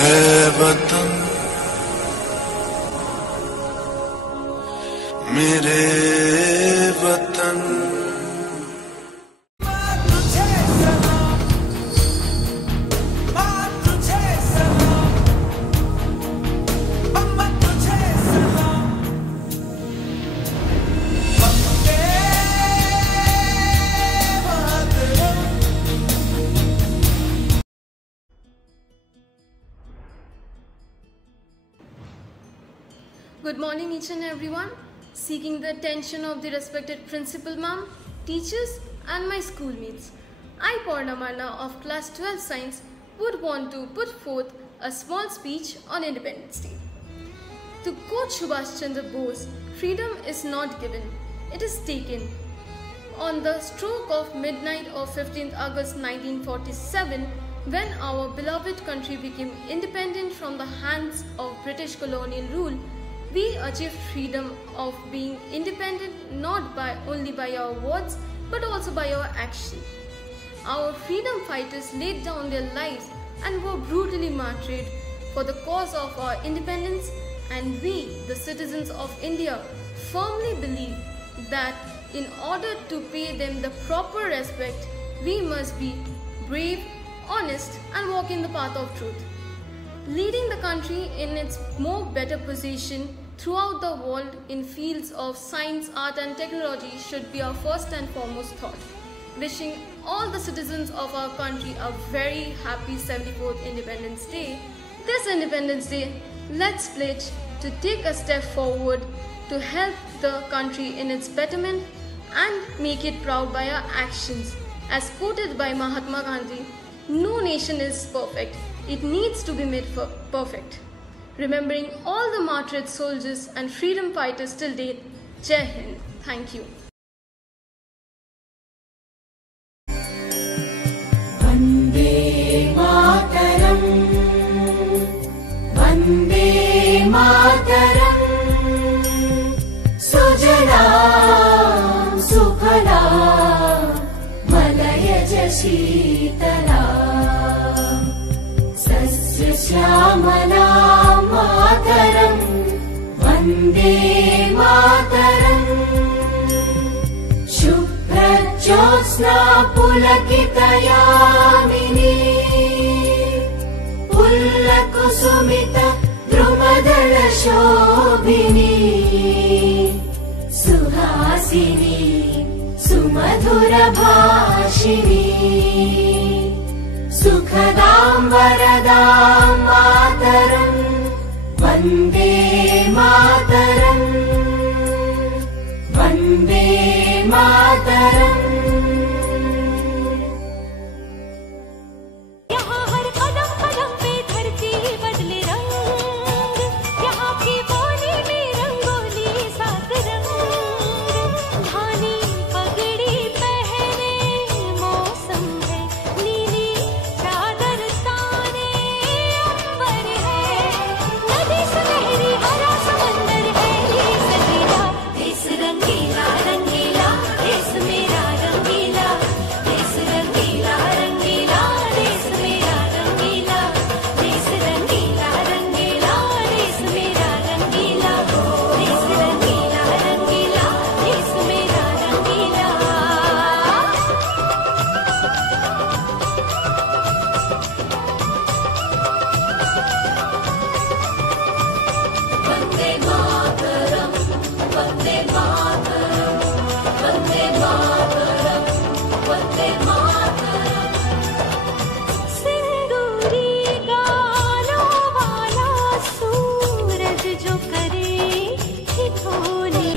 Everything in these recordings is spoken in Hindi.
है वतन मेरे वतन। Good morning each and everyone. Seeking the attention of the respected principal ma'am, teachers and my schoolmates, I Poorna Marna of class 12 science would want to put forth a small speech on Independence Day. To quote Subhash Chandra Bose, freedom is not given, it is taken. On the stroke of midnight of 15th August 1947, when our beloved country became independent from the hands of British colonial rule, we achieved freedom of being independent not only by our words but also by our action. Our freedom fighters laid down their lives and were brutally martyred for the cause of our independence, and we, the citizens of India, firmly believe that in order to pay them the proper respect, we must be brave, honest and walk in the path of truth. Leading the country in its more better position throughout the world in fields of science, art and technology should be our first and foremost thought. Wishing all the citizens of our country a very happy 74th Independence Day. This Independence Day, let's pledge to take a step forward to help the country in its betterment and make it proud by our actions. As quoted by Mahatma Gandhi, no nation is perfect. It needs to be made perfect. Remembering all the martyred soldiers and freedom fighters till date, Jai Hind. Thank you. Vande Mataram, Vande Mataram, Sujalam Sukhalam, Malayaj Sheetalam, Sasya Shyamalam Mataram, Vande Mataram, Shubhra Jyotsna Pulakitayamini, Pullakusumita Drumadala Shobhini, Suhasini Sumadhura Bhashini, Sukhadam Varadam Mataram, Vande Mataram, Vande Mataram. यहाँ हर कदम कदम पे धरती बदले रंग, यहाँ की बोली में रंगोली सात रंग, धानी पगड़ी पहने मौसम है, नीली चादर ताने अंबर है, नदी सुनहरी हरा समंदर है ये सजीला, देश रंगीला रंगीला, देश मेरा रंगीला, देश रंगीला रंगीला, देश मेरा रंगीला, देश रंगीला रंगीला, देश मेरा रंगीला, देश रंगीला रंगीला, देश मेरा रंगीला। वंदे मातरम, वंदे मातरम, वंदे मातरम, वंदे मातरम। सिंदूरी गालों वाला सूरज जो करे ठिठोली,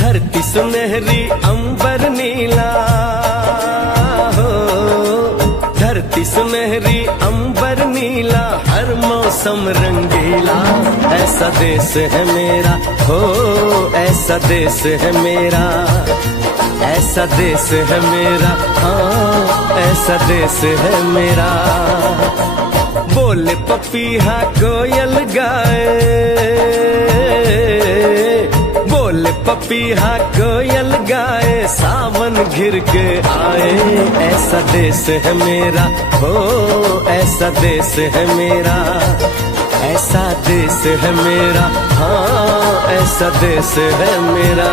धरती सुनहरी अंबर नीला हो, धरती सुनहरी अंबर नीला, हर मौसम रंगीला, ऐसा देश है मेरा हो, ऐसा देश है मेरा, ऐसा देश है मेरा, हाँ ऐसा देश है मेरा। बोले पपीहा कोयल गाए, पपीहा कोयल गाए, सावन घिर के आए। ऐसा देश है मेरा, हो ऐसा देश है मेरा, ऐसा देश है मेरा, हाँ ऐसा देश है मेरा।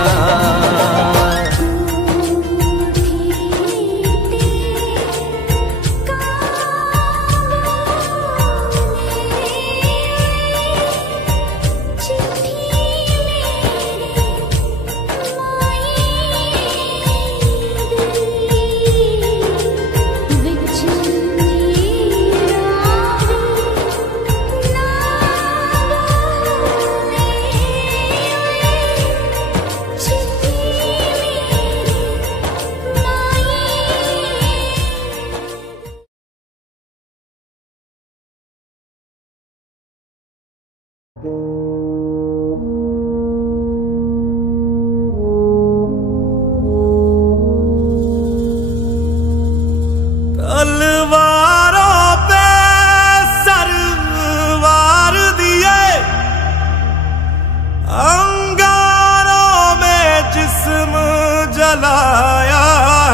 तलवारों पे सरवार दिए, अंगारों में जिस्म जलाया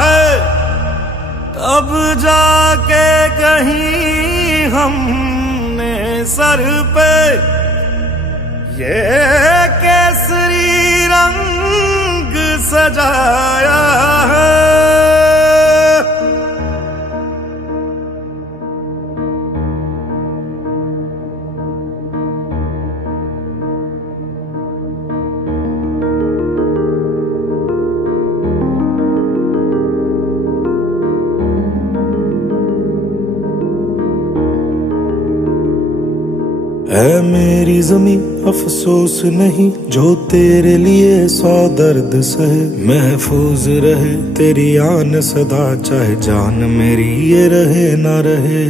है, तब जाके कहीं हमने सर पे ये केसरी रंग सजाया है। है मेरी ज़मीं अफसोस नहीं, जो तेरे लिए 100 दर्द सहे। महफूज रहे तेरी आन सदा, चाहे जान मेरी ये रहे ना रहे।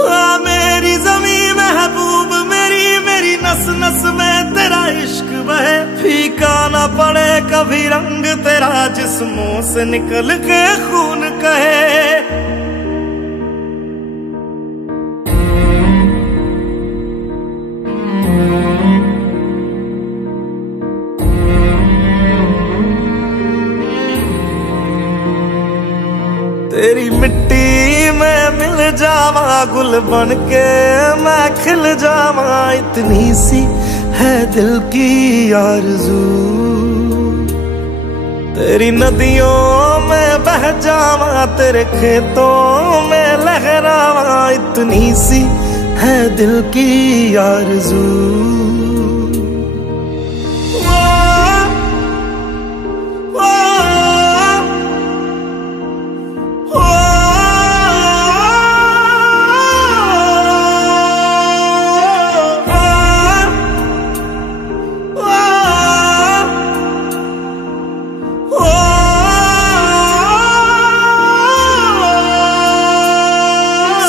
हाँ मेरी ज़मीं महबूब मेरी, मेरी नस नस में तेरा इश्क बहे। फीका ना पड़े कभी रंग तेरा, जिस्मों से निकल के खून कहे। तेरी मिट्टी में मिल जावा, गुल बन के मैं खिल जावा। इतनी सी है दिल की आरज़ू, तेरी नदियों में बह जावा, तेरे खेतों में लहरावा। इतनी सी है दिल की आरज़ू।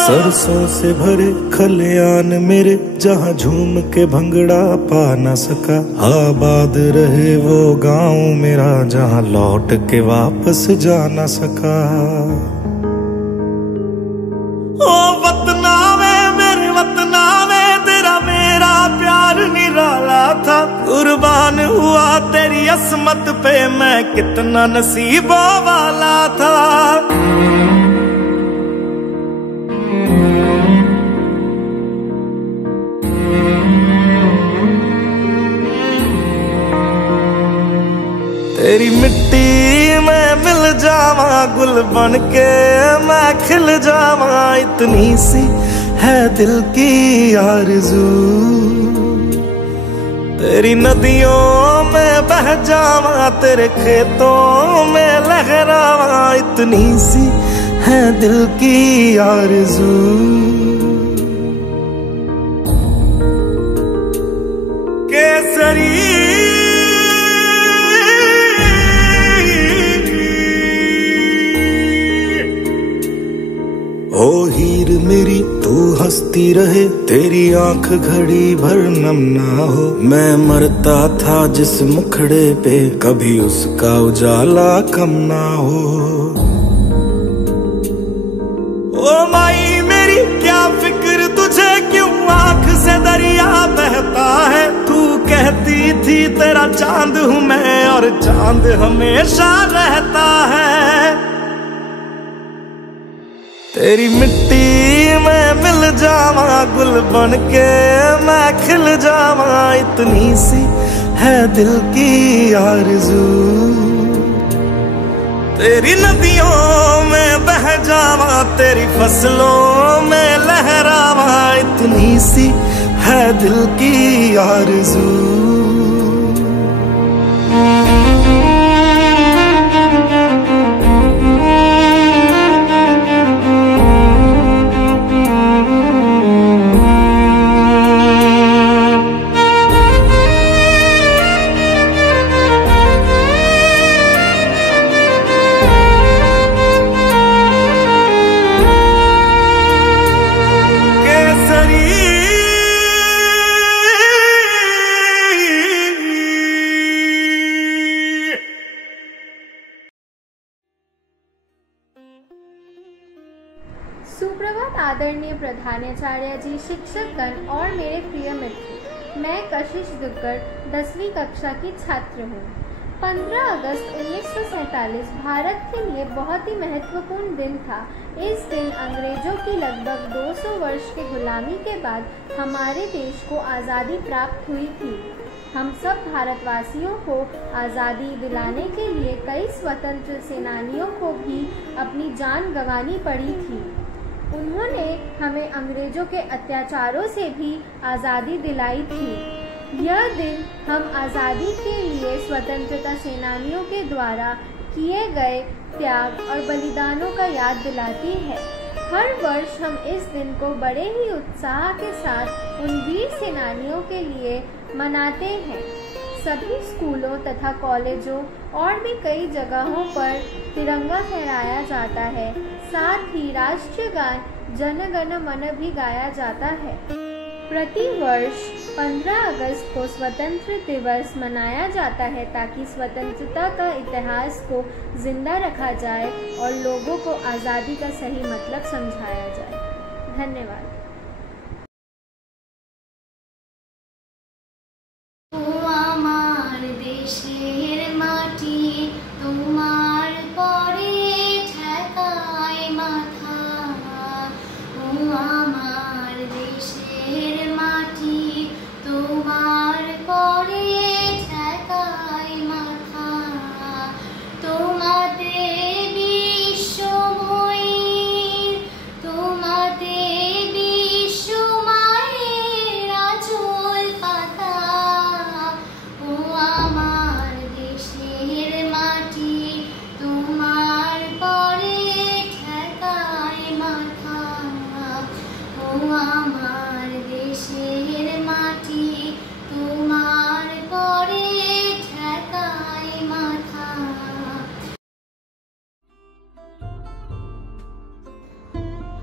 सरसों से भरे खलियान मेरे, जहाँ झूम के भंगड़ा पा न सका। आबाद रहे वो गांव मेरा, जहाँ लौट के वापस जा न सका। ओ वतना में मेरे वतना में, तेरा मेरा प्यार निराला था। कुर्बान हुआ तेरी असमत पे, मैं कितना नसीबों वाला था। तेरी मिट्टी में मिल जावा, गुल बन के मैं खिल जावा। इतनी सी है दिल की आरज़ू, तेरी नदियों में बह जावा, तेरे खेतों में लहरावा। इतनी सी है दिल की आरज़ू। केसरी ओ हीर मेरी तू हंसती रहे, तेरी आंख घड़ी भर नम ना हो। मैं मरता था जिस मुखड़े पे, कभी उसका उजाला कम ना हो। ओ माई मेरी क्या फिक्र तुझे, क्यों आंख से दरिया बहता है। तू कहती थी तेरा चांद हूँ मैं और चांद हमेशा रहता है। तेरी मिट्टी में मिल जावा गुल बन के मैं खिल जावा, इतनी सी है दिल की आरज़ू। तेरी नदियों में बह जावा तेरी फसलों में लहरावा, इतनी सी है दिल की आरज़ू। सुप्रभात आदरणीय प्रधानाचार्य जी, शिक्षकगण और मेरे प्रिय मित्र। मैं कशिश दुग्गड़ 10वीं कक्षा की छात्र हूँ। 15 अगस्त 1947 भारत के लिए बहुत ही महत्वपूर्ण दिन था। इस दिन अंग्रेजों की लगभग 200 वर्ष की गुलामी के बाद हमारे देश को आज़ादी प्राप्त हुई थी। हम सब भारतवासियों को आज़ादी दिलाने के लिए कई स्वतंत्र सेनानियों को भी अपनी जान गंवानी पड़ी थी। उन्होंने हमें अंग्रेजों के अत्याचारों से भी आज़ादी दिलाई थी। यह दिन हम आज़ादी के लिए स्वतंत्रता सेनानियों के द्वारा किए गए त्याग और बलिदानों का याद दिलाती है। हर वर्ष हम इस दिन को बड़े ही उत्साह के साथ उन वीर सेनानियों के लिए मनाते हैं। सभी स्कूलों तथा कॉलेजों और भी कई जगहों पर तिरंगा फहराया जाता है। साथ ही राष्ट्रीय गान जन गण मन भी गाया जाता है। प्रति वर्ष 15 अगस्त को स्वतंत्र दिवस मनाया जाता है ताकि स्वतंत्रता का इतिहास को जिंदा रखा जाए और लोगों को आज़ादी का सही मतलब समझाया जाए। धन्यवाद।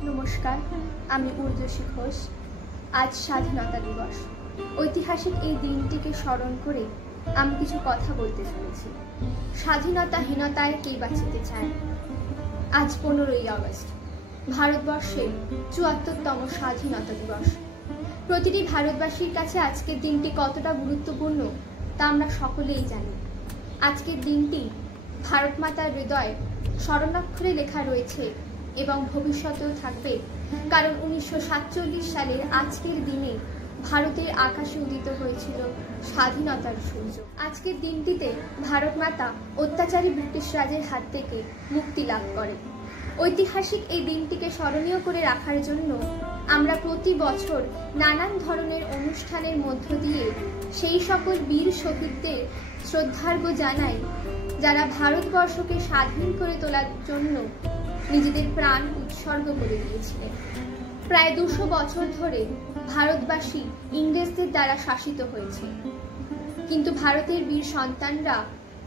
নমস্কার, আমি উর্জশী ঘোষ। আজ স্বাধীনতা দিবস। ঐতিহাসিক এই দিনটিকে স্মরণ করে আমি কিছু কথা বলতে চলেছি। স্বাধীনতাহীনতায় কে বাঁচিতে চায়? আজ 15ই আগস্ট, ভারতবর্ষের ৭৪তম স্বাধীনতা দিবস। প্রতিটি ভারতবাসীর কাছে আজকের দিনটি কতটা গুরুত্বপূর্ণ তা আমরা সকলেই জানি। আজকের দিনটি ভারত মাতার হৃদয়ে স্মরণাক্ষরে লেখা রয়েছে এবং ভবিষ্যতেও থাকবে, কারণ 1947 সালের আজকের দিনে ভারতের আকাশে উদিত হয়েছিল স্বাধীনতার সূর্য। আজকের দিনটিতে ভারত মাতা অত্যাচারী ব্রিটিশ রাজের হাত থেকে মুক্তি লাভ করে। ঐতিহাসিক এই দিনটিকে স্মরণীয় করে রাখার জন্য আমরা প্রতি বছর নানান ধরনের অনুষ্ঠানের মধ্য দিয়ে সেই সকল বীর শহীদদের শ্রদ্ধার্ঘ্য জানাই, যারা ভারতবর্ষকে স্বাধীন করে তোলার জন্য নিজেদের প্রাণ উৎসর্গ করে দিয়েছিলেন। প্রায় 200 বছর ধরে ভারতবাসী ইংরেজদের দ্বারা শাসিত হয়েছে, কিন্তু ভারতের বীর সন্তানরা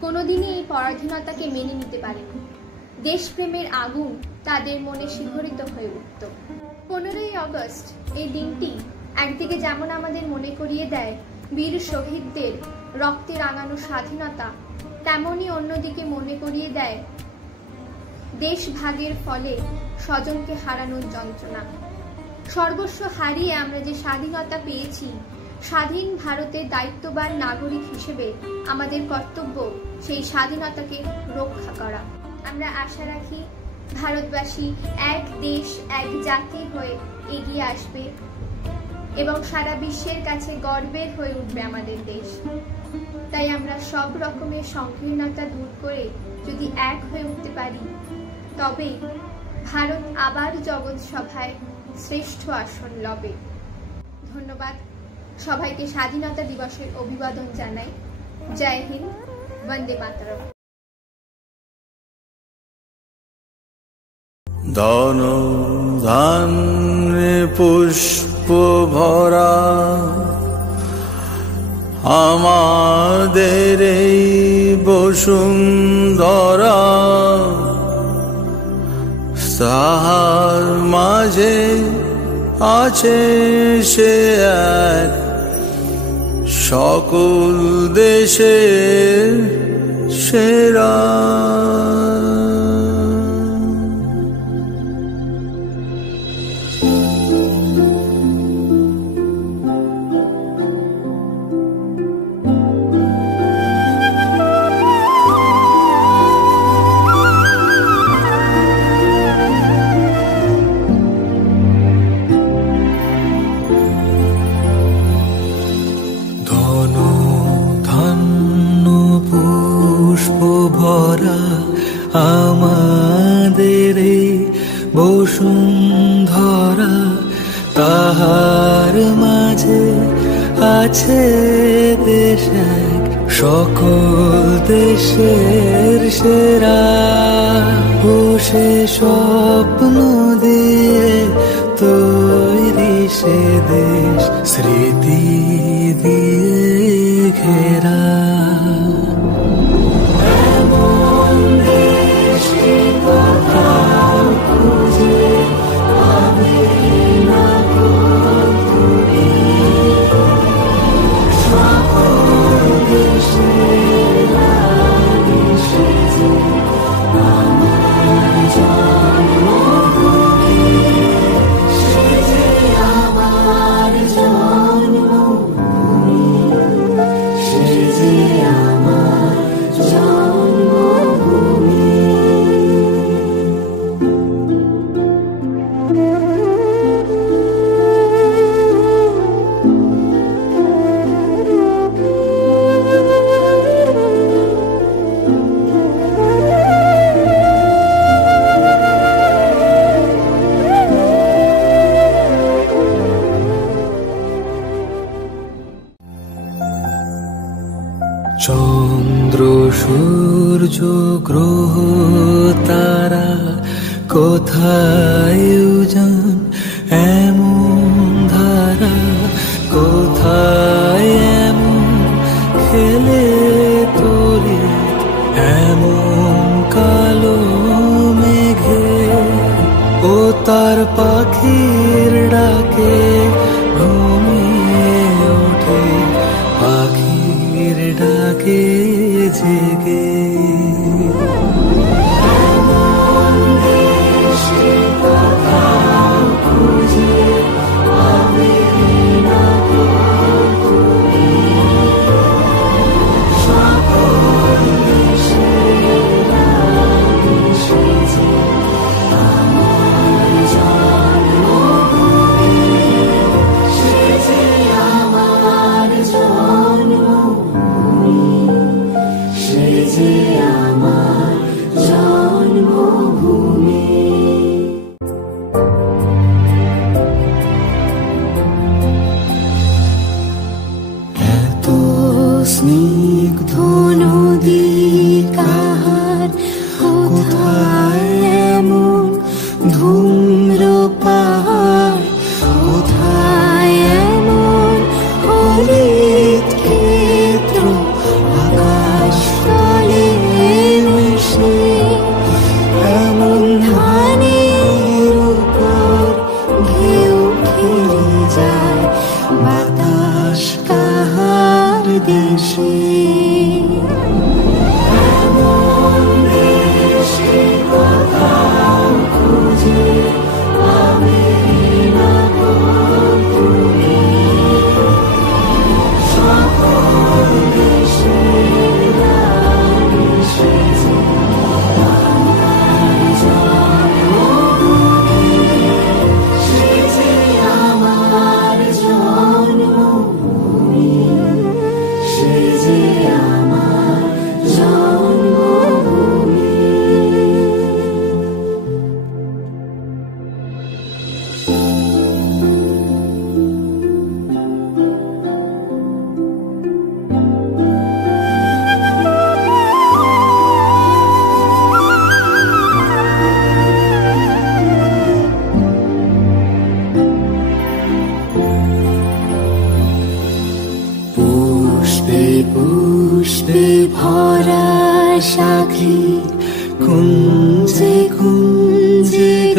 কোনোদিনই এই পরাধীনতাকে মেনে নিতে পারেনি। দেশপ্রেমের আগুন তাদের মনে শিহরিত হয়ে উঠত। 15ই আগস্ট এই দিনটি একদিকে যেমন আমাদের মনে করিয়ে দেয় বীর শহীদদের রক্তে রাঙানো স্বাধীনতা, তেমনি অন্যদিকে মনে করিয়ে দেয় দেশ ভাগের ফলে স্বজনকে হারানোর যন্ত্রণা। সর্বস্ব হারিয়ে আমরা যে স্বাধীনতা পেয়েছি স্বাধীন ভারতের দায়িত্ববান নাগরিক হিসেবে আমাদের কর্তব্য সেই স্বাধীনতাকে রক্ষা করা। আমরা আশা রাখি ভারতবাসী এক দেশ এক জাতি হয়ে এগিয়ে আসবে এবং সারা বিশ্বের কাছে গর্বের হয়ে উঠবে আমাদের দেশ। তাই আমরা সব রকমের সংকীর্ণতা দূর করে যদি এক হয়ে উঠতে পারি, তবে ভারত আবার জগৎ সভায় শ্রেষ্ঠ আসন লবে। ধন্যবাদ। সবাইকে স্বাধীনতা দিবসের অভিবাদন জানাই। জয় হিন্দ, বন্দে মাতরম। ধন ধান্যে পুষ্প ভরা আমাদের এই বসুন্ধরা, তাহার মাঝে আছে সে এক সকল দেশের সেরা। আমাদের বসুন্ধরা, তাহার মাঝে আছে দেশ এক সকল দেশের সেরা। ও সে স্বপ্ন দিয়ে তৈরি সে দেশ স্মৃতি দিয়ে ঘেরা। চন্দ্র সূর্য গ্রহ তারা কোথায় যান এমন ধারা, কোথায় এমন খেলে তোলে এমন কালো মেঘে। ও তার পাখির ডাকে ঘুমিয়ে ওঠে, পাখির ডাকে জেগে।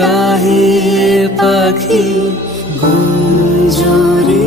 গাহে পাখি গুঞ্জরে